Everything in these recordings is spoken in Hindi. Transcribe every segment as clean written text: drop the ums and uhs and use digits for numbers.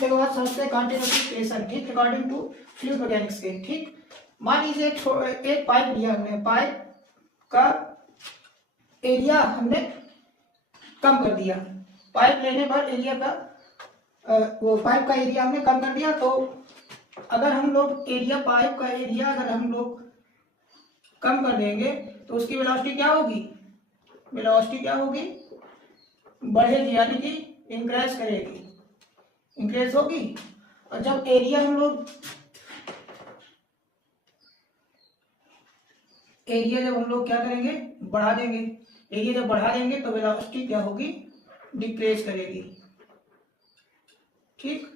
देखो बात समझते हैं कंटिन्यूटी इक्वेशन, ठीक, अकॉर्डिंग टू फ्लूइड मैकेनिक्स के। ठीक, मान लीजिए एक पाइप लिया हमने, पाइप का एरिया हमने कम कर दिया। पाइप लेने पर एरिया का वो पाइप का एरिया हमने कम कर दिया। तो अगर हम लोग एरिया, पाइप का एरिया अगर हम लोग कम कर देंगे तो उसकी वेलोसिटी क्या होगी? वेलोसिटी क्या होगी? बढ़ेगी, यानी कि इंक्रीज करेगी, इंक्रीज होगी। और जब एरिया हम लोग क्या करेंगे? बढ़ा देंगे। एरिया जब बढ़ा देंगे तो वेलोसिटी क्या होगी? डिक्रीज करेगी। ठीक,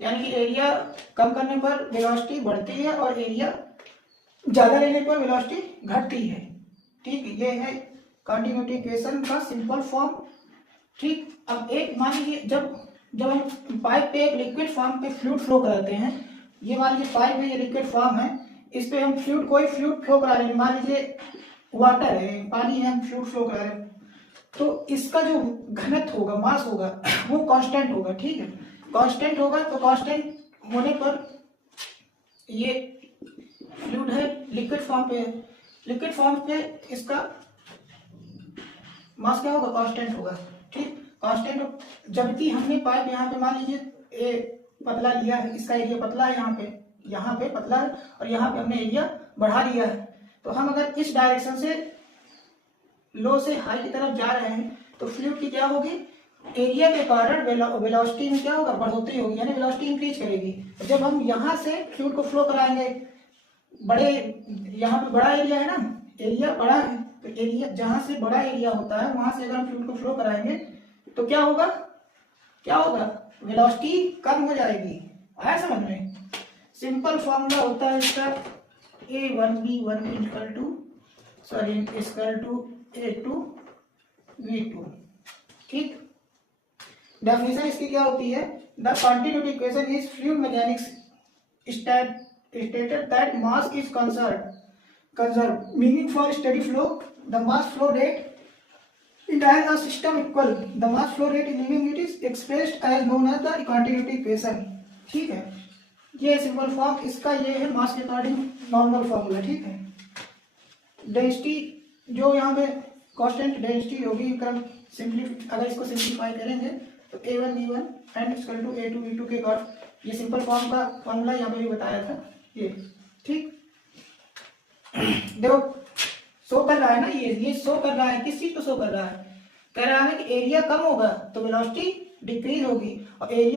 यानी कि एरिया कम करने पर वेलोसिटी बढ़ती है और एरिया ज्यादा लेने पर वेलोसिटी घटती है। ठीक, ये है कंटिन्यूटी इक्वेशन का सिंपल फॉर्म। ठीक, अब एक मान लीजिए जब हम पाइप पे एक लिक्विड फॉर्म पे फ्लूइड फ्लो कराते हैं, ये मान लीजिए पाइप है, ये लिक्विड फॉर्म है, इस पे हम कोई फ्लूइड फ्लो करा रहे हैं, मान लीजिए वाटर है, पानी है, हम फ्लूइड फ्लो करा रहे हैं, तो इसका जो घनत्व होगा, मास होगा, वो कांस्टेंट होगा। ठीक है, कांस्टेंट होगा। तो कांस्टेंट होने पर ये फ्लूइड है, लिक्विड फॉर्म पे है, लिक्विड फॉर्म पे इसका मास क्या होगा? कांस्टेंट होगा। ठीक, कांस्टेंट। जबकि हमने पाइप यहाँ पे मान लीजिए पतला लिया है, इसका एरिया पतला है, यहाँ पे पतला है और यहाँ पे हमने एरिया बढ़ा दिया है। तो हम अगर इस डायरेक्शन से लो से हाई की तरफ जा रहे हैं तो फ्लूइड की क्या होगी? एरिया के कारण वेलोसिटी में क्या होगा? बढ़ोतरी होगी, यानी वेलोसिटी इंक्रीज करेगी। जब हम यहाँ से फ्लूइड को फ्लो कराएंगे, यहाँ पे बड़ा एरिया है ना, एरिया बड़ा है, तो एरिया जहां से बड़ा एरिया होता है वहां से अगर हम फ्लूइड को फ्लो कराएंगे तो क्या होगा? वेलोसिटी कम हो जाएगी। आया समझ में? सिंपल फॉर्मूला होता है इसका A1V1 इक्वल टू A2V2। ठीक, डेफिनेशन इसकी क्या होती है? The continuity equation is fluid mechanics stated that mass is conserved, meaning for steady flow the mass flow rate in a system equal the mass flow rate in living unit is expressed as known as the continuity equation। ठीक है, ये सिंपल फॉर्म इसका ये है, मास के अकॉर्डिंग नॉर्मल फॉर्मूला। ठीक है, डेंसिटी जो यहाँ पे कांस्टेंट डेंसिटी होगी, अगर इसको सिंप्लीफाई करेंगे तो A1V1 and equal to A2V2 के अकॉर्ड, ये सिंपल फॉर्म का फॉर्मूला यहाँ पे भी बताया था ये। ठीक, देखो शो कर रहा है ना, ये शो कर रहा है, किस चीज को शो कर रहा है? कह रहा है कि एरिया कम होगा तो वेलोसिटी डिक्रीज होगी और एरिया